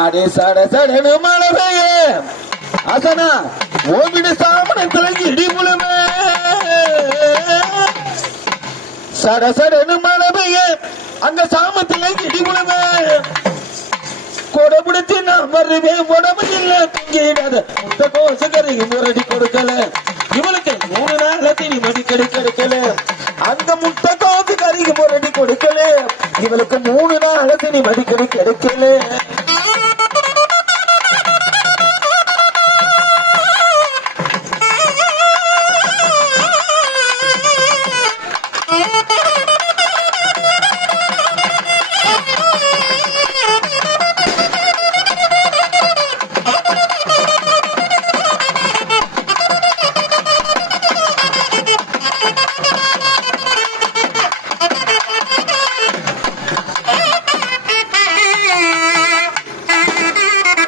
ஆடே சட சடனு மழை பெய்ய அசனா ஓவிடு சாமனத்துல இடி முழுமே சட சடனு மழை பெய்ய அங்க சாமத்துல இடி முழுமே கொடை பிடிச்சு நான் வருவேன் உடம்பு இல்ல தூங்கிடாத முத்த கோசகரைக்கு முரடி கொடுக்கல இவளுக்கு 3 நாள்ல திணி மடிக்கடி கிடைக்கல அந்த முட்டை கோசு கறிக்கு முரடி கொடுக்கல இவளுக்கு 3 நாள்ல திணி மடிக்கடி கிடைக்கல